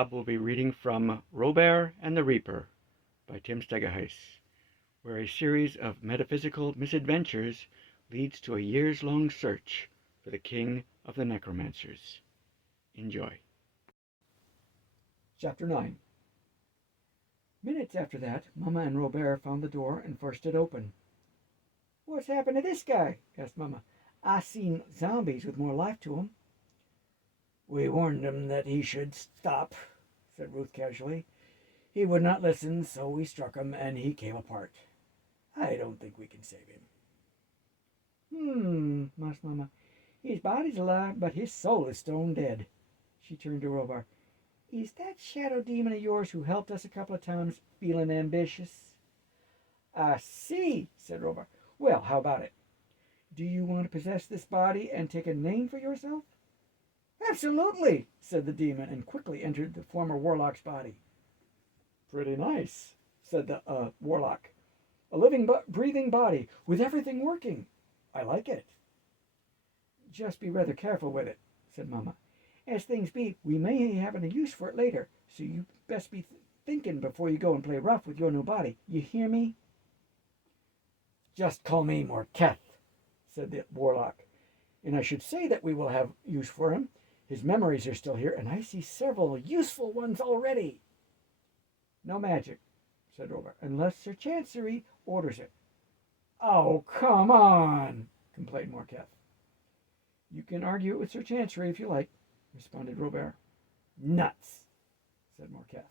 YOB will be reading from Robear and the Reaper by Tim Stegaheis, where a series of metaphysical misadventures leads to a years-long search for the king of the necromancers. Enjoy. Chapter 9. Minutes after that, Mama and Robear found the door and forced it open. "What's happened to this guy?" asked Mama. "I seen zombies with more life to 'em." "We warned him that he should stop," said Ruth casually. "He would not listen, so we struck him, and he came apart. I don't think we can save him." Mused Mama. "His body's alive, but his soul is stone dead." She turned to Robear. "Is that shadow demon of yours who helped us a couple of times feeling ambitious?" "I see," said Robear. "Well, how about it? Do you want to possess this body and take a name for yourself?" "Absolutely," said the demon, and quickly entered the former warlock's body. "Pretty nice," said the warlock. "A living, breathing body with everything working. I like it." "Just be rather careful with it," said Mama. "As things be, we may have a use for it later, so you best be thinking before you go and play rough with your new body. You hear me?" "Just call me Morketh," said the warlock. "And I should say that we will have use for him. His memories are still here, and I see several useful ones already." "No magic," said Robear, "unless Sir Chancery orders it." "Oh, come on," complained Morketh. "You can argue it with Sir Chancery if you like," responded Robear. "Nuts," said Morketh.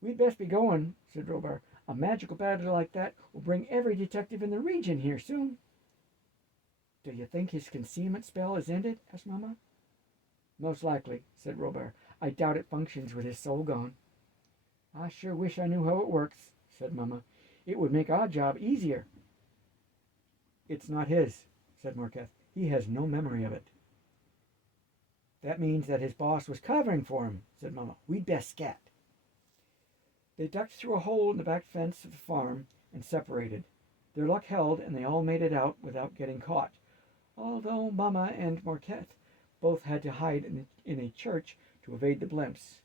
"We'd best be going," said Robear. "A magical battle like that will bring every detective in the region here soon." "Do you think his concealment spell is ended?" asked Mama. "Most likely," said Robear. "I doubt it functions with his soul gone." "I sure wish I knew how it works," said Mama. "It would make our job easier." "It's not his," said Morketh. "He has no memory of it." "That means that his boss was covering for him," said Mama. "We'd best scat." They ducked through a hole in the back fence of the farm and separated. Their luck held, and they all made it out without getting caught, although Mama and Morketh both had to hide in a church to evade the blimps.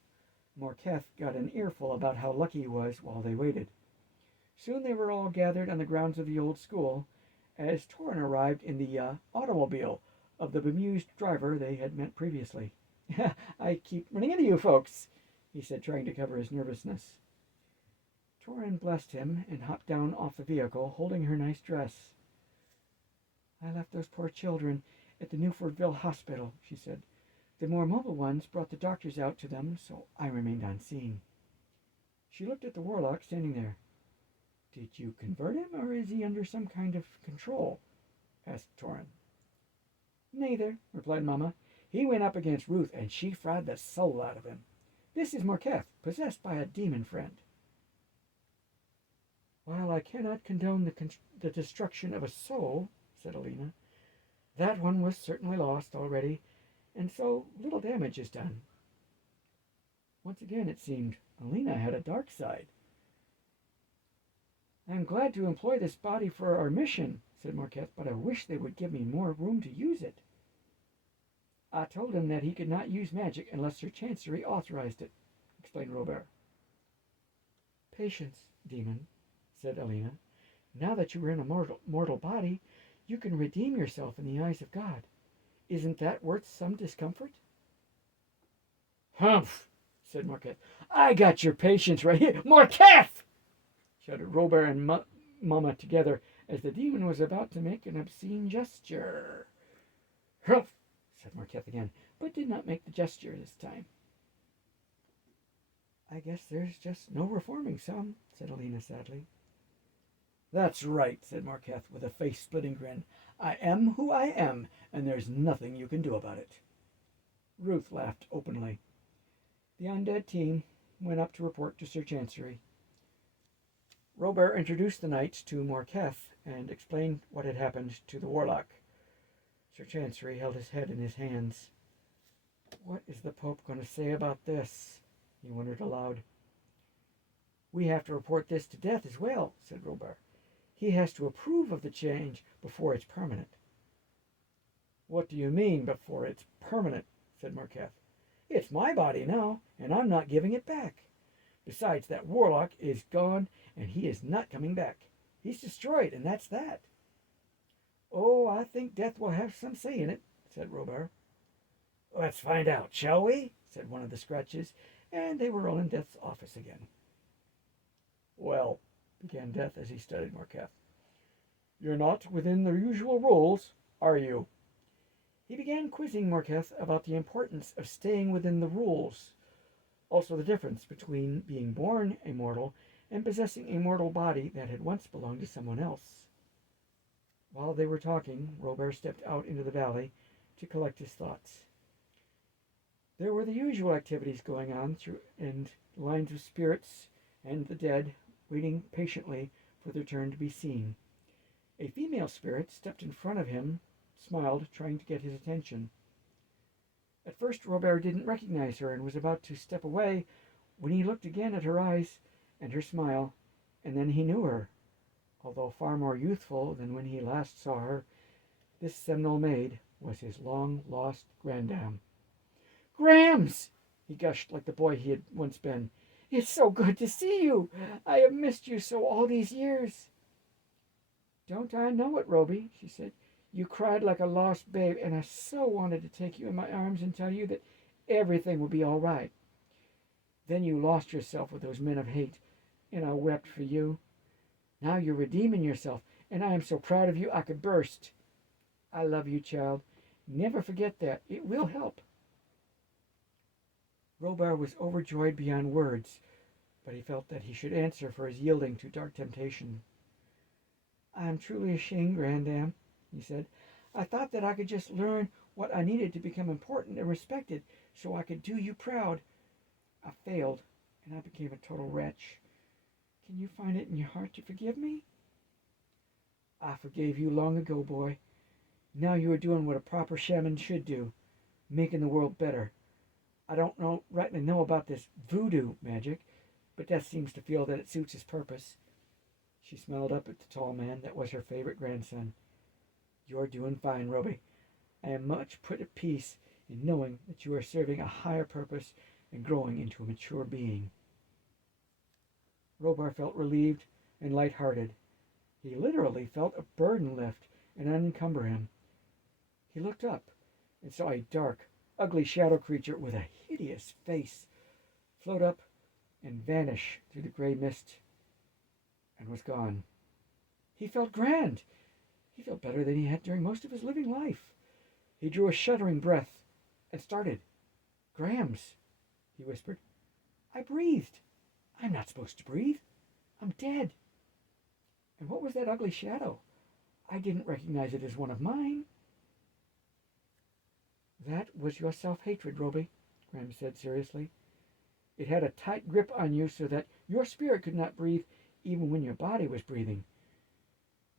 Morketh got an earful about how lucky he was while they waited. Soon they were all gathered on the grounds of the old school, as Torrin arrived in the automobile of the bemused driver they had met previously. "I keep running into you folks," he said, trying to cover his nervousness. Torrin blessed him and hopped down off the vehicle, holding her nice dress. "I left those poor children at the Newfortville hospital," she said. "The more mobile ones brought the doctors out to them, so I remained on scene." She looked at the warlock standing there. "Did you convert him, or is he under some kind of control?" asked Torrin. "Neither," replied Mama. "He went up against Ruth, and she fried the soul out of him. This is Morketh, possessed by a demon friend." "While I cannot condone the destruction of a soul," said Alina, "that one was certainly lost already, and so little damage is done." Once again, it seemed, Alina had a dark side. "I am glad to employ this body for our mission," said Morketh, "but I wish they would give me more room to use it." "I told him that he could not use magic unless Sir Chancery authorized it," explained Robear. "Patience, demon," said Alina. "Now that you are in a mortal body, you can redeem yourself in the eyes of God. Isn't that worth some discomfort?" "Humph!" said Morketh. "I got your patience right here. Morketh!" shouted Robear and Mama together as the demon was about to make an obscene gesture. "Humph!" said Morketh again, but did not make the gesture this time. "I guess there's just no reforming some," said Alina sadly. "That's right," said Morketh with a face-splitting grin. "I am who I am, and there's nothing you can do about it." Ruth laughed openly. The undead team went up to report to Sir Chancery. Robear introduced the knights to Morketh and explained what had happened to the warlock. Sir Chancery held his head in his hands. "What is the Pope going to say about this?" he wondered aloud. "We have to report this to Death as well," said Robear. "He has to approve of the change before it's permanent." "What do you mean, before it's permanent?" said Morketh. It's my body now, and I'm not giving it back. Besides, that warlock is gone, and he is not coming back. He's destroyed, and that's that. Oh, I think death will have some say in it, said Robear. Let's find out, shall we? Said one of the Scratches, and they were all in Death's office again. Well, began Death as he studied Marketh, you're not within the usual rules, are you? He began quizzing Marketh about the importance of staying within the rules, also the difference between being born a mortal and possessing a mortal body that had once belonged to someone else. While they were talking, Robear stepped out into the valley to collect his thoughts. There were the usual activities going on and lines of spirits and the dead waiting patiently for their turn to be seen. A female spirit stepped in front of him, smiled, trying to get his attention. At first Robear didn't recognize her and was about to step away when he looked again at her eyes and her smile, and then he knew her. Although far more youthful than when he last saw her, this Seminole maid was his long-lost grandam. Grams! He gushed like the boy he had once been. It's so good to see you! I have missed you so all these years. Don't I know it, Roby, she said. You cried like a lost babe, and I so wanted to take you in my arms and tell you that everything would be all right. Then you lost yourself with those men of hate, and I wept for you. Now you're redeeming yourself, and I am so proud of you I could burst. I love you, child. Never forget that. It will help. Robear was overjoyed beyond words, but he felt that he should answer for his yielding to dark temptation. I am truly ashamed, Grandam, he said. I thought that I could just learn what I needed to become important and respected so I could do you proud. I failed, and I became a total wretch. Can you find it in your heart to forgive me? I forgave you long ago, boy. Now you are doing what a proper shaman should do, making the world better. I don't rightly know about this voodoo magic, but Death seems to feel that it suits his purpose. She smiled up at the tall man that was her favorite grandson. You're doing fine, Roby. I am much put at peace in knowing that you are serving a higher purpose and growing into a mature being. Robear felt relieved and light-hearted. He literally felt a burden lift and unencumber him. He looked up and saw a dark, ugly shadow creature with a hideous face float up and vanish through the gray mist and was gone. He felt grand. He felt better than he had during most of his living life. He drew a shuddering breath and started. Grams, he whispered. I breathed. I'm not supposed to breathe. I'm dead. And what was that ugly shadow? I didn't recognize it as one of mine. That was your self-hatred, Roby, Graham said seriously. It had a tight grip on you so that your spirit could not breathe even when your body was breathing.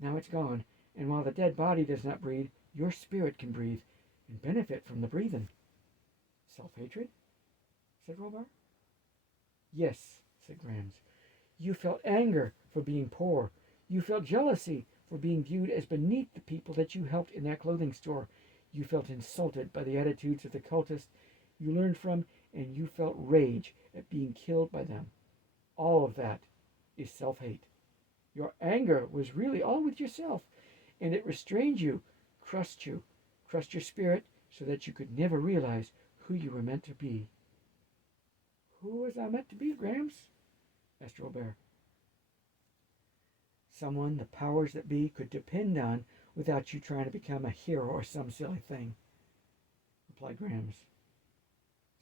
Now it's gone, and while the dead body does not breathe, your spirit can breathe and benefit from the breathing. Self-hatred? Said Robar. Yes, said Grams. You felt anger for being poor. You felt jealousy for being viewed as beneath the people that you helped in that clothing store. You felt insulted by the attitudes of the cultists you learned from, and you felt rage at being killed by them. All of that is self-hate. Your anger was really all with yourself, and it restrained you, crushed your spirit so that you could never realize who you were meant to be. Who was I meant to be, Grams? Asked Robear. Someone the powers that be could depend on without you trying to become a hero or some silly thing, replied Grams.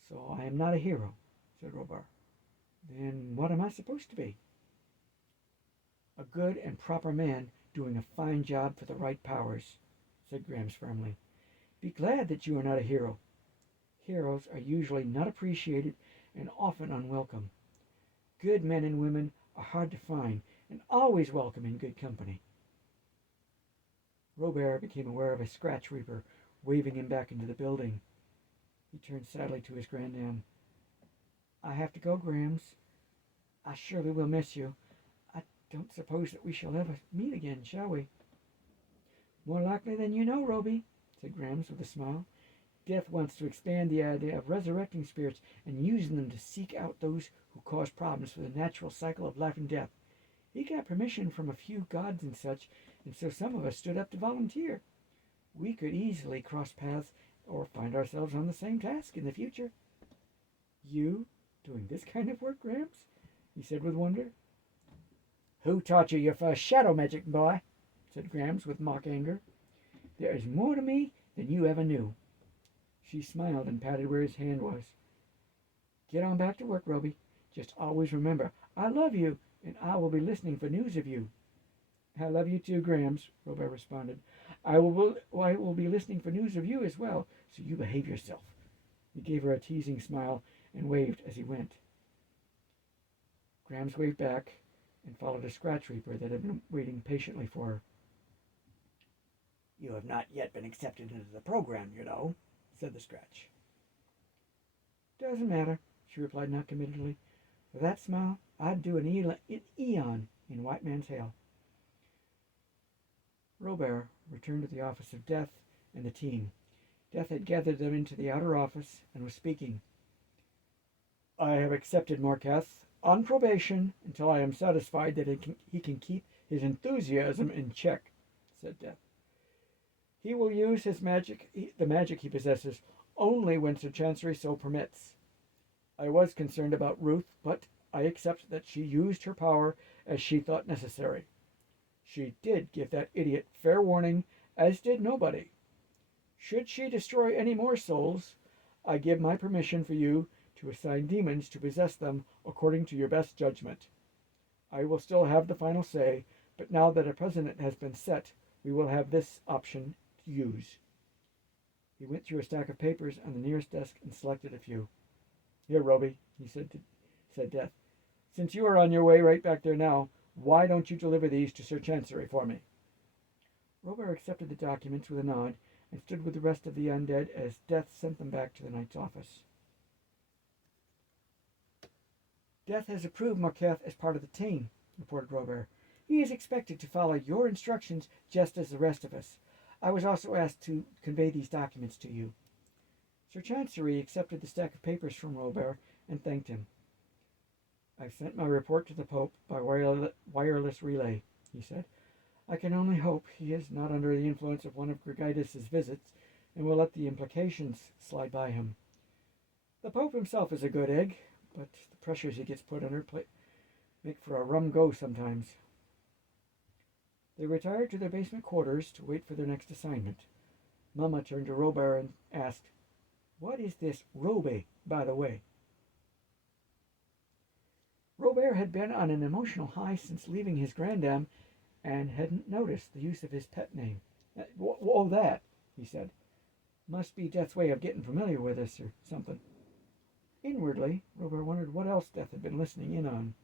So I am not a hero, said Robar. Then what am I supposed to be? A good and proper man doing a fine job for the right powers, said Grams firmly. Be glad that you are not a hero. Heroes are usually not appreciated and often unwelcome. Good men and women are hard to find and always welcome in good company. Robear became aware of a scratch reaper waving him back into the building. He turned sadly to his grandam. I have to go, Grams. I surely will miss you. I don't suppose that we shall ever meet again, shall we? More likely than you know, Roby, said Grams with a smile. Death wants to expand the idea of resurrecting spirits and using them to seek out those who cause problems for the natural cycle of life and death. He got permission from a few gods and such, and so some of us stood up to volunteer. We could easily cross paths or find ourselves on the same task in the future. You doing this kind of work, Gramps? He said with wonder. Who taught you your first shadow magic, boy? Said Gramps with mock anger. There is more to me than you ever knew. She smiled and patted where his hand was. Get on back to work, Roby. Just always remember, I love you, and I will be listening for news of you. I love you too, Gramps, Robear responded. I will be listening for news of you as well, so you behave yourself. He gave her a teasing smile and waved as he went. Gramps waved back and followed a scratch reaper that had been waiting patiently for her. You have not yet been accepted into the program, you know, said the scratch. Doesn't matter, she replied noncommittally. For that smile, I'd do an eon in White Man's Hell. Robear returned to the office of Death and the team. Death had gathered them into the outer office and was speaking. I have accepted Morcath on probation until I am satisfied that he can keep his enthusiasm in check, said Death. He will use his the magic he possesses, only when Sir Chancery so permits. I was concerned about Ruth, but I accept that she used her power as she thought necessary. She did give that idiot fair warning, as did nobody. Should she destroy any more souls, I give my permission for you to assign demons to possess them according to your best judgment. I will still have the final say, but now that a precedent has been set, we will have this option to use. He went through a stack of papers on the nearest desk and selected a few. Here, Roby, he said Death. Since you are on your way right back there now, why don't you deliver these to Sir Chancery for me? Robear accepted the documents with a nod and stood with the rest of the undead as Death sent them back to the knight's office. Death has approved Morcath as part of the team, reported Robear. He is expected to follow your instructions just as the rest of us. I was also asked to convey these documents to you. Sir Chancery accepted the stack of papers from Robear and thanked him. I've sent my report to the Pope by wireless relay, he said. I can only hope he is not under the influence of one of Gregitus' visits and will let the implications slide by him. The Pope himself is a good egg, but the pressures he gets put under make for a rum go sometimes. They retired to their basement quarters to wait for their next assignment. Mama turned to Robear and asked, What is this Robe, by the way? Robear had been on an emotional high since leaving his grandam and hadn't noticed the use of his pet name. Oh, that, he said. Must be Death's way of getting familiar with us or something. Inwardly, Robear wondered what else Death had been listening in on.